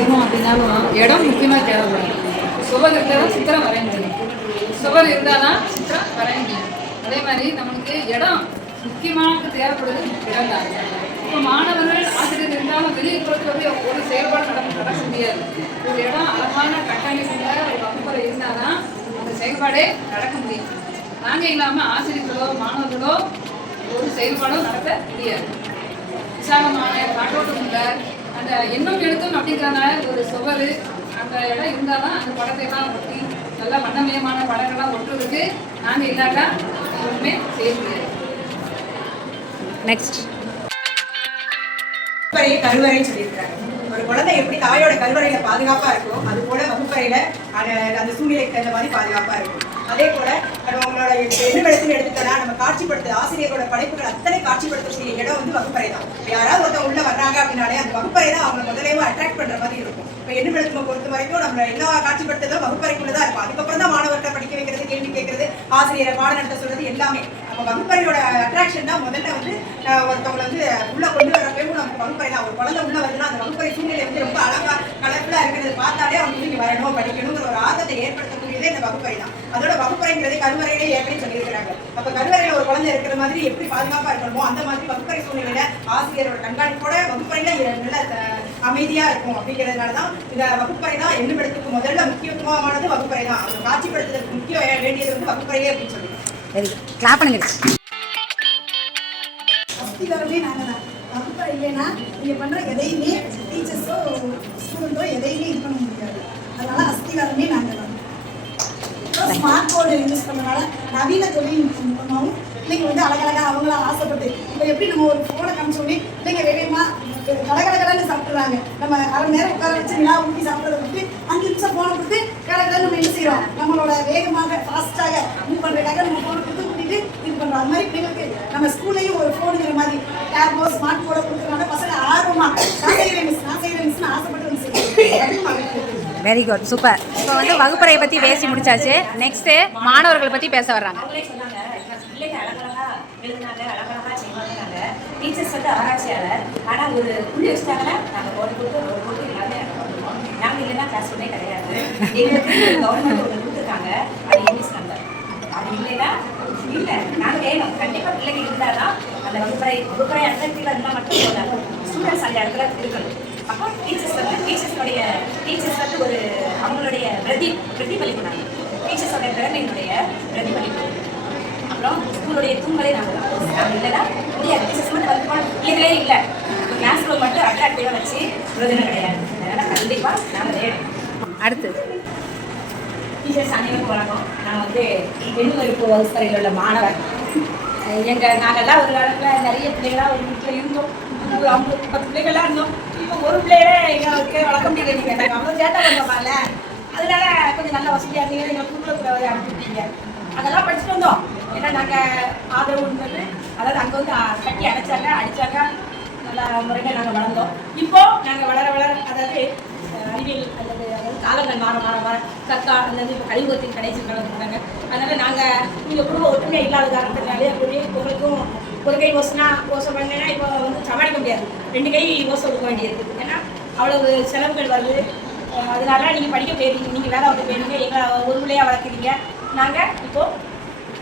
செய்யணும் அப்படின்னாலும் இடம் முக்கியமாக தேவைப்படும். சுவர் இருந்தால் தான் சித்திரம் வரைய முடியும். சுவர் இருந்தால் தான் சித்திரம் வரைய முடியும். அதே மாதிரி நம்மளுக்கு இடம் முக்கியமாக தேவைப்படுது இடம் தான் இப்போ மாணவர்கள் ஆசிரியர் இருந்தாலும் வெளியே பொறுத்தவரை ஒரு செயல்பாடு நடக்க நடக்க முடியாது ஒரு இடம் அழகான கட்டமைப்புல ஒரு வகுப்பறை இருந்தால் தான் அந்த செயல்பாடே நடக்க முடியும். நாங்கள் இல்லாமல் ஆசிரியர்களோ மாணவர்களோ ஒரு செயல்பாடும் நடத்த முடியாது. விசாலமான காற்றோட்டம் இல்லை அந்த எண்ணம் எழுத்தும் அப்படிங்கிறதுனால ஒரு சுவர் அந்த இடம் இருந்தால் தான் அந்த படத்தை எல்லாம் ஒட்டி நல்ல வண்ணமயமான படங்கள்லாம் ஒட்டுறதுக்கு நாங்கள் இல்லாட்டா ஒன்றுமே செய்ய முடியாது. நெக்ஸ்ட் வகுப்பறை கருவறை சொல்லியிருக்காங்க ஒரு குழந்தை எப்படி தாயோட கருவறையில பாதுகாப்பா இருக்கும் அது போல வகுப்பறையில அந்த அந்த சூழ்நிலைக்கு தகுந்த மாதிரி பாதுகாப்பா இருக்கும். அதே போல நம்ம உங்களோட எண்ணெடுத்துன்னு எடுத்துட்டோம்னா நம்ம காட்சிப்படுத்த ஆசிரியர்களோட படைப்புகள் அத்தனை காட்சிப்படுத்தக்கூடிய இடம் வந்து வகுப்பறை தான் யாராவது ஒருத்தர் உள்ள வர்றாங்க அப்படின்னாலே அந்த வகுப்பறை தான் அவங்க முதலேயே அட்ராக்ட் பண்ற மாதிரி இருக்கும். இப்போ எண்ணெடுத்துமை பொறுத்த வரைக்கும் நம்ம எல்லா காட்சிப்படுத்தலும் வகுப்பறைக்குள்ள தான் இருக்கும். அதுக்கப்புறம் தான் மாணவர்கிட்ட படிக்க வைக்கிறது கேள்வி கேட்கறது ஆசிரியரை பாடம் நடத்த சொல்றது எல்லாமே. நம்ம வகுப்பறையோட அட்ராக்ஷன் தான் முதல்ல வந்து அஹ், ஒருத்தவங்களை வந்து உள்ள கொண்டு வரப்பே நமக்கு வகுப்பறை தான் ஒரு குழந்தை உள்ள வருதுன்னா அந்த வகுப்பறை சூழ்நிலை வந்து ரொம்ப அழகா கலர்ஃபுல்லா இருக்கிறது. பார்த்தாலே அவங்க வரணும் படிக்கணுங்கிற ஒரு ஆர்வத்தை ஏற்படுத்தக்கூடியதே இந்த வகுப்பறை தான் அதோட வகுப்பறைங்கிறது கருவறையிலே ஏற்கனவே சொல்லியிருக்கிறாங்க. அப்ப கருவறையில ஒரு குழந்தை இருக்கிற மாதிரி எப்படி பாதுகாப்பா இருக்கணுமோ அந்த மாதிரி வகுப்பறை சூழ்நிலையில ஆசிரியரோட கண்காணிப்போட வகுப்பறையில நல்ல அமைதியா இருக்கும் அப்படிங்கிறதுனால தான் இந்த வகுப்பறை தான் என்னிடத்துக்கு முதல்ல முக்கியத்துவமானது வகுப்பறை தான் அந்த காட்சிப்படுத்துறதுக்கு முக்கிய வேண்டியது வந்து வகுப்பறையே அப்படின்னு சொல்லி. கிளாப் பண்ணுங்க. நாங்கள் தான். வகுப்பறை இல்லைன்னா நீங்கள் பண்ணுற எதையுமே டீச்சர்ஸோ ஸ்டூடெண்ட்டோ எதையுமே இது பண்ண முடியாது. அதனால அஸ்திகாரமே நாங்கள் தான். ஸ்மார்ட் போர்டு யூஸ் பண்ணனால நவீன தொழில்நுட்பமாகவும் பிள்ளைங்க வந்து அழகழகாக அவங்களா ஆசைப்பட்டு இப்போ எப்படி நம்ம ஒரு ஃபோனை காமிச்சோடனே பிள்ளைங்க வேகமா கடகடகடன்னு சாப்பிட்றாங்க நம்ம அரை நேரம் உட்கார வச்சு நிலா ஊட்டி சாப்பிட்றத விட்டு அஞ்சு நிமிஷம் ஃபோனை கொடுத்து கடகடன்னு நம்ம என்ன செய்கிறோம் நம்மளோட வேகமாக ஃபாஸ்ட்டாக மூவ் பண்ணுறதுக்காக நம்ம ஃபோனை கொடுத்து கூட்டிட்டு இது பண்ணுறோம் அது மாதிரி பிள்ளைங்களுக்கு நம்ம ஸ்கூல்லையும் ஒரு ஃபோனுங்கிற மாதிரி டேபோ ஸ்மார்ட் போர்டை கொடுக்குறதுனால பசங்க ஆர்வமாக நான் செய்கிறேன் மிஸ் நான் செய்கிறேன் மிஸ்னு ஆசைப்பட்டு வந்து செய்யணும் வெரி குட் சூப்பர் இப்போ வந்து வகுப்பறையை பற்றி பேசி முடிச்சாச்சு. நெக்ஸ்ட்டு மாணவர்களை பற்றி பேச வர்றாங்க. பிள்ளைங்க டீச்சர்ஸ் வந்து ஆராய்ச்சியாளர். ஆனால் ஒரு புள்ளி வச்சிட்டாங்கன்னா நாங்கள் போட்டு கொடுத்து ஒரு போட்டு எல்லாமே நாங்கள் இல்லைன்னா கிளாஸ் ஒன்றே கிடையாது. எங்களுக்கு கவர்மெண்ட் ஒன்று கொடுத்துருக்காங்க. அது இங்கிலீஷ் நம்பர் அது இல்லைன்னா இல்லை நாங்கள் வேணும். கண்டிப்பாக பிள்ளைங்க இருந்தால் தான் அந்த வகுப்பறை வகுப்பறை அட்ராக்டிவாக இருந்தால் மட்டும் போதாது. ஸ்டூடெண்ட்ஸ் அந்த இடத்துல இருக்கணும். அப்போ டீச்சர்ஸ் வந்து டீச்சர்ஸோடைய டீச்சர்ஸ் வந்து ஒரு அவங்களுடைய பிரதி பிரதிபலிப்பு நாங்கள் டீச்சர்ஸோட திறமையினுடைய பிரதிபலிப்பு. அப்புறம் ஸ்கூலுடைய தூங்கலே நாங்கள் நாங்கள் இல்லைன்னா முடியாது டீச்சர்ஸ் மட்டும் வந்து போனால் பிள்ளைங்களே இல்லை. கிளாஸ் ரூம் மட்டும் அட்ராக்டிவாக வச்சு பிரயோஜனம் கிடையாது. அதனால் கண்டிப்பாக நாங்கள் வேணும் அடுத்து டீச்சர்ஸ் அனைவருக்கும் வணக்கம். நான் வந்து பெண்மதிப்பு வகுப்பறையில் உள்ள மாணவர் எங்கள் நாங்கள்லாம் ஒரு காலத்தில் நிறைய பிள்ளைகளாக ஒரு வீட்டில் இருந்தோம். ஒரு ஐம்பது பத்து பிள்ளைகள்லாம் இருந்தோம். இப்போ ஒரு வளர்க்க முடியல நீங்கள் நாங்கள் அவ்வளோ சேட்டை பண்ணுறோம்ல அதனால கொஞ்சம் நல்ல வசதியாக இருந்தீங்க. எங்கள் குடும்பத்தில் அனுப்பிட்டீங்க. அதெல்லாம் படிச்சுட்டு வந்தோம். ஏன்னா நாங்கள் ஆதரவு இருந்தது அதாவது அங்கே வந்து கட்டி அடைச்சாங்க அடிச்சாங்க. நல்லா முறையில் நாங்கள் வளர்ந்தோம். இப்போ நாங்கள் வளர வளர அதாவது அறிவியல் அல்லது அதாவது காலங்கள் மாற மாற மாற கற்கா அல்லது இப்போ கழிவுகத்தின் கடைசி கலந்துருக்காங்க அதனால நாங்கள் நீங்கள் குடும்ப ஒற்றுமை இல்லாத காரணத்தினாலே அப்படியே உங்களுக்கும் ஒரு கை ஓசனா ஓசை பண்ணேன்னா இப்போ வந்து சமாளிக்க முடியாது. ரெண்டு கை ஓசை கொடுக்க வேண்டியது ஏன்னா அவ்வளவு செலவுகள் வருது. அதனால நீங்கள் படிக்க போயிருக்கீங்க. நீங்கள் வேலை வந்து போயிருங்க எங்களை ஒரு பிள்ளையாக வளர்க்குறீங்க. நாங்கள் இப்போது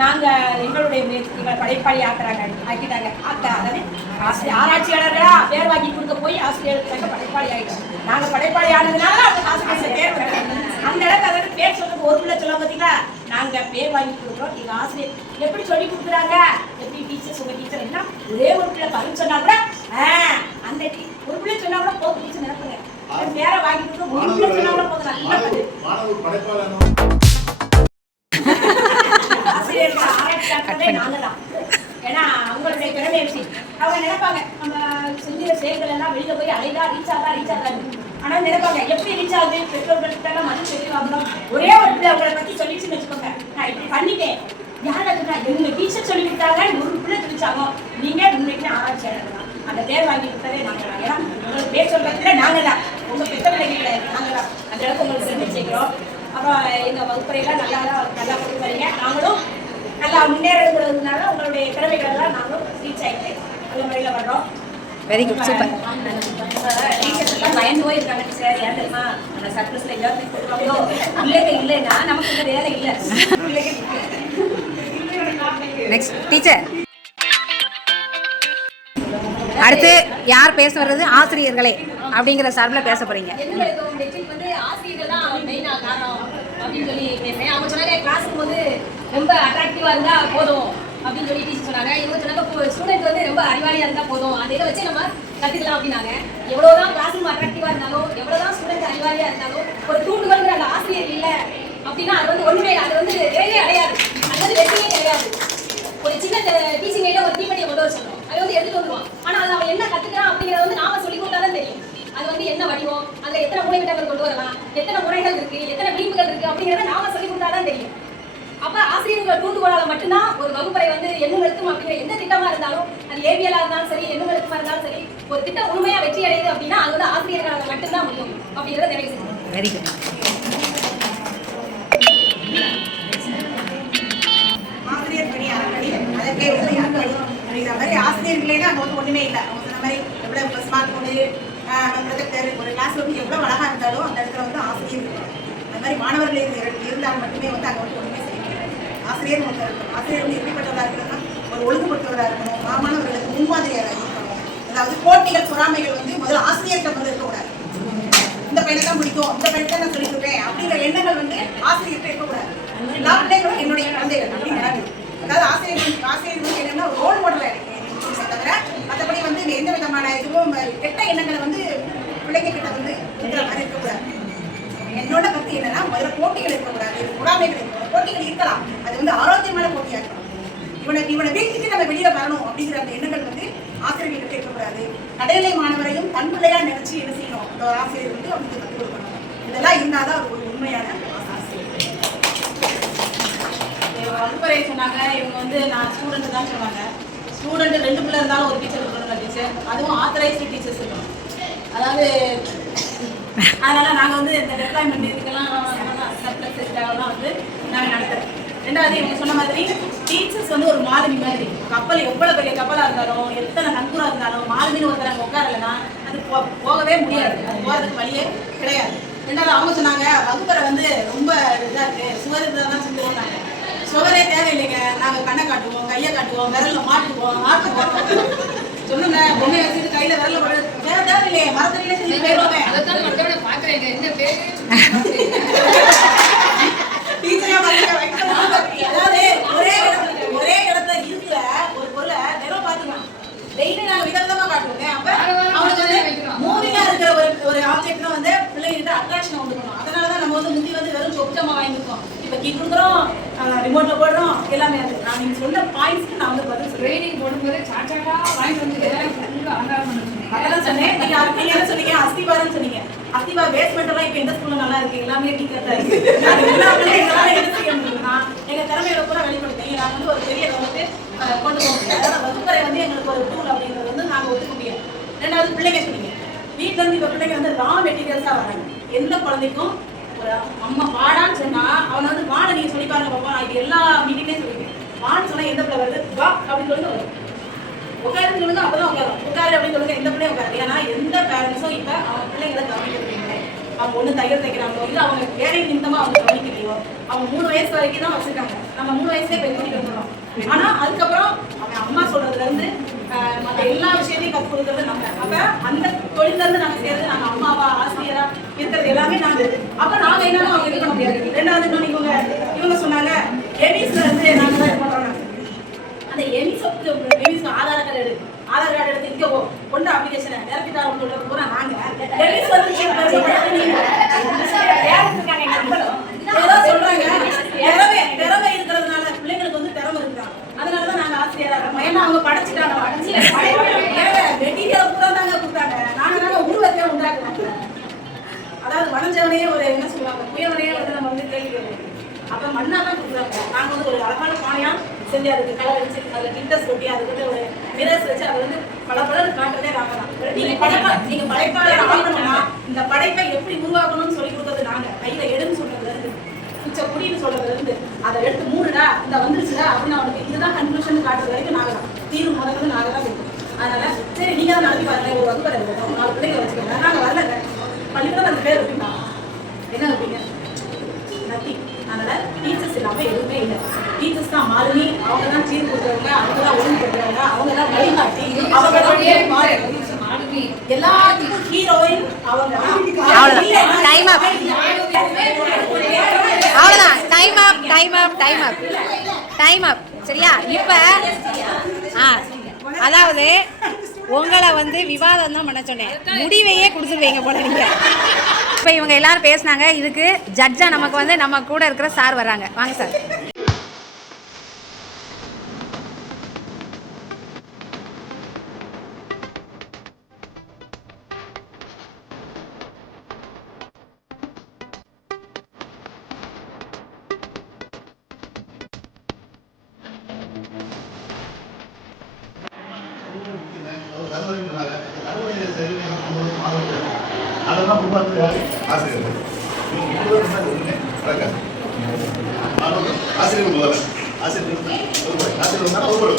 நாங்கள் எங்களுடைய முயற்சி எங்களை படைப்பாளி ஆக்குறாங்க. ஆக்கிட்டாங்க. ஆக்க அதாவது ஆசிரியர் ஆராய்ச்சியாளர்களா பேர் வாங்கி கொடுக்க போய் ஆசிரியர்களுக்கு படைப்பாளி ஆகிட்டோம் நாங்கள் படைப்பாளி ஆனதுனால அந்த ஆசிரியர் பேர் அந்த இடத்துல அதாவது பேர் சொல்லுங்க ஒரு பிள்ளை சொல்ல பார்த்தீங்களா நாங்கள் பேர் வாங்கி கொடுக்குறோம். எங்கள் ஆசிரியர் எப்படி சொல்லி கொடுக்குறாங்க? எப்படி டீச்சர்ஸ் உங்கள் டீச்சர் என்ன? ஒரே ஒரு பிள்ளை பதில் சொன்னா கூட ஆ, அந்த ஒரு பிள்ளை சொன்னா கூட போதும். டீச்சர் நினைப்புங்க பேரை வாங்கி கொடுக்குறோம். ஒரு பிள்ளை சொன்னா கூட போதும். ஆசிரியர்கள் ஆராய்ச்சியாளர்களே நாங்க தான் ஏன்னா அவங்களுடைய திறமை அவங்க நினைப்பாங்க நம்ம செஞ்சிட செயல்கள் எல்லாம் வெளியில போய் அலைதா ரீச் ஆகா ரீச் ஆகாது ஆனா நினைப்பாங்க எப்படி ரீச் ஆகுது? பெற்றோர்கள் எல்லாம் மதிப்பு தெரிய வாங்கணும்? ஒரே ஒரு பிள்ளை அவங்களை பத்தி சொல்லிச்சுன்னு வச்சுக்கோங்க. நான் இப்படி பண்ணிட்டேன். யார் சொன்னா எங்க டீச்சர் சொல்லி கொடுத்தாங்க? ஒரு பிள்ளை சொல்லிச்சாங்க நீங்க உண்மைக்கு ஆராய்ச்சி தான் அந்த பேர் வாங்கி கொடுத்ததே நாங்க தான். ஏன்னா உங்களுக்கு பேர் சொல்றதுல நாங்க தான். உங்க பெத்த பிள்ளைங்க கிடையாது நாங்க தான். அந்த அளவுக்கு உங்களுக்கு செஞ்சு வச்சுக்கிறோம் அப்புறம் எங்க வகுப்பறையில நல்லா தான் நல்லா கொண்டு வரீங்க நாங்களும் நல்லா முன்னேறதுனால உங்களுடைய திறமைகள் எல்லாம் நாங்களும் ரீச் ஆகிட்டு அந்த முறையில் வர்றோம். Very good super next teacher அடுத்து யார் பேச வர்றது ஆசிரியர்களே அப்படிங்கிற சார்பில் பேச போறீங்க. ரொம்ப அட்ராக்டிவா இருந்தா போதும். அப்படின்னு சொல்லி டீச்சர் சொன்னாங்க. இவங்க சொன்னாங்க ஸ்டூடெண்ட் வந்து ரொம்ப அறிவாளியாக இருந்தால் போதும். அதை இதை வச்சு நம்ம கற்றுக்கலாம் அப்படின்னாங்க. எவ்வளவுதான் கிளாஸ் ரூம் அட்ராக்டிவாக இருந்தாலும் எவ்வளவுதான் ஸ்டூடெண்ட் அறிவாளியாக இருந்தாலும் ஒரு தூண்டுகள்ங்கிற அந்த ஆசிரியர் இல்லை அப்படின்னா அது வந்து ஒன்றுமே இல்லை. அது வந்து நிறைவே அடையாது அது வந்து வெற்றியே கிடையாது. ஒரு சின்ன டீச்சிங் எய்ட ஒரு தீப்பெட்டியை கொண்டு வர சொல்றோம். அதை வந்து எடுத்துட்டு வந்துருவான். ஆனால் அது அவன் என்ன கற்றுக்கிறான் அப்படிங்கிறத வந்து நாம சொல்லி கொடுத்தாதான் தெரியும். அது வந்து என்ன வடிவம் அதில் எத்தனை மூலைவிட்டங்கள் கொண்டு வரலாம் எத்தனை முறைகள் இருக்கு எத்தனை விளிம்புகள் இருக்கு அப்படிங்கிறத நாம சொல்லி கொடுத்தாதான் தெரியும். அப்ப ஆசிரியர்கள் தூண்டுகோலால மட்டும்தான் ஒரு வகுப்பறை வந்து எழுத்தும் அப்படிங்கிற எந்த திட்டமா இருந்தாலும் அது ஏவியலா இருந்தாலும் சரி எழுத்துமா இருந்தாலும் சரி ஒரு திட்டம் முழுமையா வெற்றி அடையுது அப்படின்னா அது வந்து ஆசிரியர்களால மட்டும்தான் முடியும் அப்படிங்கறத நிறைவு செய்யணும் வெரி குட் ஆசிரியர் பணி அதற்கே மாதிரி ஆசிரியர்களே அங்கே வந்து ஒன்றுமே இல்லை. அவங்க சொன்ன மாதிரி எவ்வளோ ஸ்மார்ட் போர்டு ப்ரொஜெக்டர் ஒரு கிளாஸ் ரூம் எவ்வளோ அழகாக இருந்தாலும் அந்த இடத்துல வந்து ஆசிரியர் அந்த மாதிரி மாணவர்கள் இரு- இருந்தால் மட்டுமே வந்து அங்கே வந்து ஒன்றுமே ஆசிரியர் ஒருத்தர் இருக்கணும். ஆசிரியர் வந்து எப்படிப்பட்டவராக இருக்கணும்னா ஒரு ஒழுங்குபடுத்தவராக இருக்கணும். மாமானவர்களுக்கு முன்மாதிரியாக இருக்கணும். அதாவது போட்டிகள் பொறாமைகள் வந்து முதல்ல ஆசிரியர்கிட்ட வந்து இருக்கக்கூடாது. இந்த பையனை தான் பிடிக்கும் இந்த பையனை தான் நான் சொல்லி கொடுப்பேன் அப்படிங்கிற எண்ணங்கள் வந்து ஆசிரியர்கிட்ட இருக்கக்கூடாது. எல்லா பிள்ளைகளும் என்னுடைய குழந்தைகள் அப்படின்னு அதாவது ஆசிரியர் ஆசிரியர் வந்து என்னன்னா ரோல் மாடலாக இருக்கு தவிர மற்றபடி வந்து எந்த விதமான இதுவும் கெட்ட எண்ணங்களை வந்து பிள்ளைங்க கிட்ட வந்து இருக்கிற மாதிரி இருக்கக்கூடாது. என்னோட கருத்து என்னன்னா முதல்ல போட்டிகள் இருக்கக்கூடாது. பொறாமைகள் இருக்கக்கூடாது போட்டிகள் இருக்கலாம். அது வந்து ஆரோக்கியமான போட்டியாக இருக்கணும். இவனை இவனை வீழ்த்திட்டு நம்ம வெளியில வரணும் அப்படிங்கிற அந்த எண்ணங்கள் வந்து ஆசிரியர்கள் இருக்கக்கூடாது நடைநிலை மாணவரையும் தன் பிள்ளையா நினைச்சு என்ன செய்யணும்? அந்த ஒரு ஆசிரியர் வந்து அவனுக்கு கற்றுக் கொடுக்கணும். இதெல்லாம் இருந்தாதான் அவர் ஒரு உண்மையான வகுப்பறை சொன்னாங்க. இவங்க வந்து நான் ஸ்டூடெண்ட் தான் சொன்னாங்க ஸ்டூடெண்ட் ரெண்டு பிள்ளை இருந்தாலும் ஒரு டீச்சர் இருக்கணும் டீச்சர் அதுவும் ஆத்தரைஸ்டு டீச்சர்ஸ் இருக்கணும். அதாவது அதனால நாங்கள் வந்து இந்த டெப்ளாய்மெண்ட் இதுக்கெல்லாம் சர்ப்ளஸ் தான் வந்து நாங்கள் நடத்துகிறோம் ரெண்டாவது இவங்க சொன்ன மாதிரி டீச்சர்ஸ் வந்து ஒரு மாதிரி மாதிரி. கப்பல் எவ்வளோ பெரிய கப்பலாக இருந்தாலும் எத்தனை நங்கூராக இருந்தாலும் மாலுமின்னு ஒருத்தர் அங்கே உட்காரலைன்னா அது போ- போகவே முடியாது. அது போகிறதுக்கு வழியே கிடையாது. ரெண்டாவது அவங்க சொன்னாங்க வகுப்பறை வந்து ரொம்ப இதாக இருக்குது சுவர் இருந்தால் தான் சொல்லுவாங்க சுவரே தேவையில்லைங்க. நாங்கள் கண்ணை காட்டுவோம் கையை காட்டுவோம் விரலில் மாட்டுவோம் ஆட்டுவோம் சொல்லுங்க பொம்மையை வச்சுட்டு கையில விரல்ல போட வேற தேவையில்லையே மரத்தடியில செஞ்சு போயிடுவோமே. அதைத்தான் மற்றவனை பார்க்குறேங்க என்ன பேரு? டீச்சரா பாருங்க வைக்கணும். அதாவது ஒரே இடத்துல ஒரே இடத்துல இருக்கிற ஒரு பொருளை தினம் பாத்துக்கலாம் டெய்லி நாங்க விதவிதமா காட்டுவோங்க அப்ப அவனுக்கு வந்து மூவிங்கா இருக்கிற ஒரு ஒரு ஆப்ஜெக்ட் வந்து பிள்ளைங்கிட்ட அட்ராக்ஷன் உண்டு பண்ணும். அதனாலதான் நம்ம வந்து முந்தி வந்து வெறும் சொச்சமா வாங்கிருக்கோம் இப்ப கீ கொடுக்குறோம் ரிமோட்ல போடுறோம் எல்லாமே அது நான் நீங்க சொன்ன பாயிண்ட்ஸ்க்கு நான் வந்து பதில் ட்ரைனிங் போடும்போது சாச்சாக்கா வாங்கிட்டு வந்து எல்லாம் ஃபுல்லாக அலங்காரம் பண்ணுறேன் அதெல்லாம் சொன்னேன். நீங்க என்ன சொன்னீங்க அஸ்திபாரம் சொன்னீங்க. அஸ்திபா பேஸ்மெண்ட் எல்லாம் இப்ப எந்த ஸ்கூல்ல நல்லா இருக்கு? எல்லாமே டீச்சர் தான் இருக்கு. எங்களால என்ன செய்ய முடியும்னா எங்க திறமையில கூட வெளிப்படுத்தேன். நாங்க வந்து ஒரு பெரிய வந்து கொண்டு போக முடியாது. அதாவது வகுப்பறை வந்து எங்களுக்கு ஒரு டூல் அப்படிங்கிறது வந்து நாங்க ஒத்துக்க முடியாது. ரெண்டாவது பிள்ளைங்க சொன்னீங்க. வீட்டுல இருந்து இப்ப பிள்ளைங்க வந்து ரா மெட்டீரியல்ஸா வராங்க. எந்த குழந்தைக்கும் ஒரு அம்மா வாடான்னு சொன்னா அவனை வந்து வாட நீங்க சொல்லி பாருங்க பாப்பா. நான் இது எல்லா மீட்டிங்லயும் சொல்லிருக்கேன். வான்னு சொன்னா எந்த பிள்ளை வருது? வா அப்படின்னு சொல்லி வரும் சொல்லுங்க இந்த பிள்ளையும் உட்காரு ஏன்னா எந்த பேரண்ட்ஸும் இப்ப அவங்க பிள்ளைங்களை கவனிக்கிறீங்களே அவங்க ஒண்ணு தையல் தைக்கிறாங்களோ இல்ல அவங்க வேலை நிமித்தமா அவங்க கவனிக்கலையோ அவங்க மூணு வயசு வரைக்கும் தான் வச்சிருக்காங்க. நம்ம மூணு வயசுலயே போய் கூட்டிட்டு வந்துடும் ஆனா அதுக்கப்புறம் அவன் அம்மா சொல்றதுல இருந்து ஆஹ், எல்லா விஷயத்தையும் கற்றுக் கொடுக்கறது நம்ம. அப்ப அந்த தொழில் இருந்து நாங்க சேர்ந்து நாங்க அம்மாவா ஆசிரியரா இருக்கிறது எல்லாமே நான் அப்ப நாங்க என்னாலும் அவங்க இருக்க முடியாது. ரெண்டாவது இன்னும் இவங்க இவங்க சொன்னாங்க எமிஸ்ல இருந்து நாங்க தான் அந்த எமிஸ் எமிஸ் ஆதார் எடுக்கு ஆதார் கார்டு எடுத்து இங்க கொண்டு அப்ளிகேஷனை நிரப்பிட்டா சொல்றது பூரா நாங்க எமிஸ் வந்து check பண்ணி நீங்க. ஏதோ சொல்றாங்க. திறமை திறமை இருக்கிறதுனால பிள்ளைங்களுக்கு வந்து திறமை இருக்காங்க. அதனாலதான் நாங்க ஆசிரியரா இருக்கோம். ஏன்னா அவங்க படிச்சுட்டாங்க. மெட்டீரியல் பூரா தாங்க கொடுத்தாங்க. நாங்க தாங்க உருவத்தை உண்டாக்குறோம் அதாவது வனஞ்சவனையே ஒரு என்ன சொல்லுவாங்க? புயவனையே வந்து நம்ம வந்து கேள்வி அப்ப மண்ணா தான் கொடுக்குறாங்க நாங்க வந்து ஒரு அழகான பானையா செஞ்சு அதுக்கு கலர் அடிச்சு அதுல கிண்டஸ் கொட்டி அதுக்கு ஒரு மிரர்ஸ் வச்சு அதை வந்து பல பலர் காட்டுறதே நாங்க தான். நீங்க படைப்பா நீங்க படைப்பாளர் ஆகணும்னா இந்த படைப்பை எப்படி உருவாக்கணும்னு சொல்லி கொடுத்தது நாங்க. கையில எடுன்னு சொல்றதுல இருந்து குச்ச குடின்னு சொல்றதுல இருந்து அதை எடுத்து மூடுடா இந்த வந்துருச்சுடா அப்படின்னு அவனுக்கு இதுதான் கன்க்ளூஷன் காட்டுறது வரைக்கும் நாங்க தான். தீர்வு முதல்ல நாங்க தான் கொடுக்கணும் அதனால சரி நீங்க தான் நடத்தி பாருங்க ஒரு வகுப்பு இருக்கட்டும் நாலு பிள்ளைங்க வச்சுக்கோங்க. நாங்க வரல பள்ளிக்கூடம் அந்த பேர் வைப்பீங்களா? என்ன வைப்பீங்க? நத்தி. அதனால டீச்சர்ஸ் இல்லாம எதுவுமே இல்லை. டீச்சர்ஸ் தான் மாலினி அவங்க தான் சீர் கொடுக்குறவங்க அவங்க தான் ஒழுங்கு கொடுக்குறவங்க அவங்க தான் வழிகாட்டி. அவங்க தான் மாறி எல்லாத்துக்கும் ஹீரோயின் அவங்க. Time up. அவ்வளோதான் time up time up time up time up சரியா? இப்போ ஆ அதாவது உங்களை வந்து விவாதம் தான் பண்ண சொன்னேன். முடிவையே கொடுத்துருவீங்க போல நீங்க. இப்போ இவங்க எல்லாரும் பேசுனாங்க. இதுக்கு ஜட்ஜா நமக்கு வந்து நம்ம கூட இருக்கிற சார் வர்றாங்க. வாங்க சார் அதெல்லாம் உருவாக்குறது யாரு? ஆசிரியர்கள் மாணவர்கள் முதல்ல. ஆசிரியர்கள் தான் வகுப்பறை.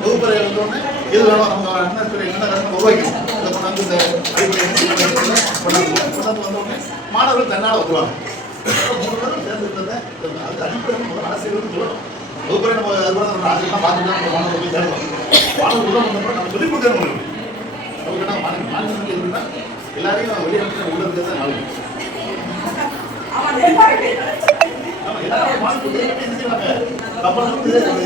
வகுப்பறை இருக்கும். வகுப்பறை வேணும் நம்ம அண்ணன் துறை என்ன வேணும் உருவாக்கணும் இதை கொண்டாந்து இந்த அடிப்படை கொண்டாந்து கொண்டாந்து மாணவர்கள் தன்னால் வருவாங்க அது அடிப்படை முதல்ல ஆசிரியர்கள் சொல்லணும் வகுப்பறை நம்ம அது கூட நம்ம ஆசிரியர்லாம் பார்த்துட்டு நம்ம மாணவர்கள் மாணவர்கள் நம்ம சொல்லிக் கொடுக்கணும் உங்களுக்கு நமக்கு என்ன எல்லாரையும் உள்ள இருக்கிறது எல்லாரும் கப்பல் வந்து வேணாம்,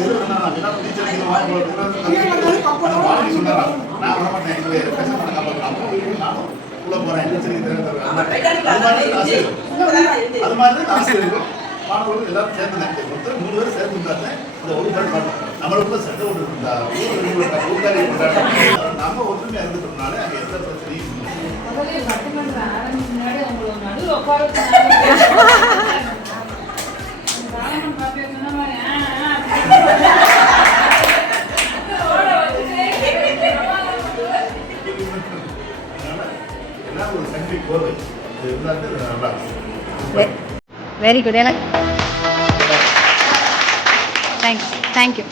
சொன்னாரா? நான் வர மாட்டேன், கப்பல். அப்போ நானும் உள்ள போறேன், அது மாதிரி தான் ஆசிரியர்கள். அது மாதிரி தான் மாணவர்கள் எல்லாரும் சேர்ந்து தான். மூணு பேரும் சேர்ந்து இருந்தாங்க இந்த ஒரு பேர் பார்த்தேன் நம்மளுக்குள்ள சண்டை ஒன்று இருந்தா நம்ம ஒற்றுமையா இருந்துட்டோம்னால அங்க எந்த பிரச்சனையும் ஒரு நல்லா வெரி குட். எனக்கு தேங்க்ஸ் தேங்க்யூ